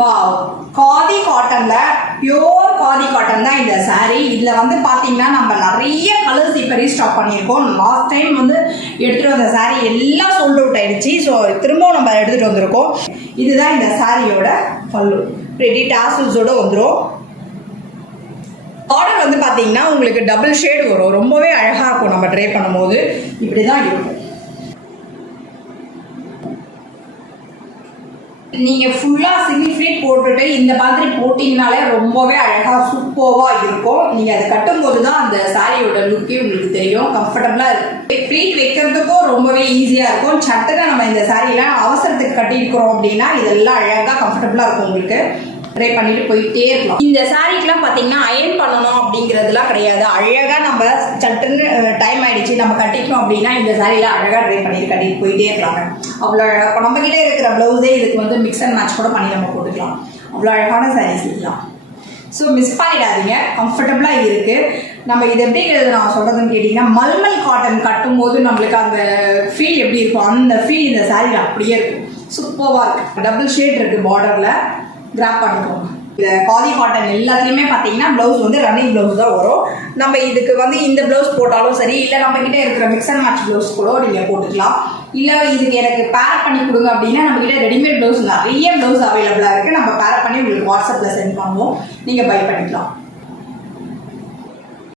Wow, khadi காட்டன்ல pure khadi cotton தான் இந்த saree. இதில் வந்து பார்த்தீங்கன்னா நம்ம நிறைய கலர்ஸ் இப்போ ரீஸ்டாக் பண்ணியிருக்கோம். லாஸ்ட் டைம் வந்து எடுத்துகிட்டு வந்த saree எல்லாம் சோல்ட் அவுட் ஆயிடுச்சு. ஸோ திரும்பவும் நம்ம எடுத்துகிட்டு வந்திருக்கோம். இதுதான் இந்த சாரியோட பல்லு. ரெடி டாசல்ஸோட வந்துடும். பார்டர் வந்து பார்த்தீங்கன்னா உங்களுக்கு டபுள் ஷேட் வரும். ரொம்பவே அழகாக இருக்கும். நம்ம ட்ரை பண்ணும்போது இப்படி தான் இருக்கும். நீங்கள் ஃபுல்லாக சிமிஃப்ளேட் போட்டுட்டு இந்த மாதிரி போட்டிங்கனாலே ரொம்பவே அழகாக சூப்பராக இருக்கும். நீங்கள் அதை கட்டும்போது தான் அந்த சாரியோட லுக்கே உங்களுக்கு தெரியும். கம்ஃபர்டபுளாக இருக்கும். ப்ளீட் வைக்கிறதுக்கும் ரொம்பவே ஈஸியாக இருக்கும். சட்டுன்னு நம்ம இந்த சாரியெலாம் அவசரத்துக்கு கட்டியிருக்கிறோம் அப்படின்னா இதெல்லாம் அழகாக கம்ஃபர்டபுளாக இருக்கும். உங்களுக்கு ட்ரை பண்ணிட்டு போயிட்டே இருக்கலாம். இந்த சாரீக்கெலாம் பார்த்தீங்கன்னா அயன் பண்ணணும் அப்படிங்கிறதுலாம் கிடையாது. அழகாக நம்ம சட்டுன்னு டைம் ஆயிடுச்சு நம்ம கட்டிக்கணும் அப்படின்னா இந்த சாரியில் அழகாக ட்ரை பண்ணிட்டு கட்டிட்டு போயிட்டே இருக்கலாங்க. அவ்வளோ இப்போ நம்மகிட்ட இருக்கிற ப்ளவுஸே இதுக்கு வந்து மிக்ஸ் அண்ட் மேட்ச் கூட பண்ணி நம்ம போட்டுக்கலாம். அவ்வளோ அழகான சாரீஸ் இதுதான். ஸோ மிஸ் பண்ணிடாதீங்க. கம்ஃபர்டபுளாக இருக்குது. நம்ம இது எப்படி நான் சொல்கிறதுன்னு கேட்டிங்கன்னா மல்மல் காட்டன் கட்டும்போது நம்மளுக்கு அந்த ஃபீல் எப்படி இருக்கும் அந்த ஃபீல் இந்த சாரியில் அப்படியே இருக்கும். சூப்பராக இருக்குது. டபுள் ஷேட் இருக்குது பார்டரில். கிராப் பண்ணிக்கோங்க. இந்த காதி காட்டன் எல்லாத்துலேயுமே பார்த்தீங்கன்னா ப்ளவுஸ் வந்து ரன்னிங் ப்ளவுஸ் தான் வரும். நம்ம இதுக்கு வந்து இந்த ப்ளவுஸ் போட்டாலும் சரி, இல்லை நம்மக்கிட்ட இருக்கிற மிக்ஸ் அண்ட் மேட்ச் ப்ளவுஸ் கூட நீங்கள் போட்டுக்கலாம். இல்லை இதுக்கு எனக்கு பேர் பண்ணி கொடுங்க அப்படின்னா நம்மக்கிட்ட ரெடிமேட் ப்ளவுஸ் நிறைய ப்ளவுஸ் அவைலபிளாக இருக்குது. நம்ம பேர் பண்ணி உங்களுக்கு வாட்ஸ்அப்பில் சென்ட் பண்ணுவோம். நீங்கள் பை பண்ணிக்கலாம்.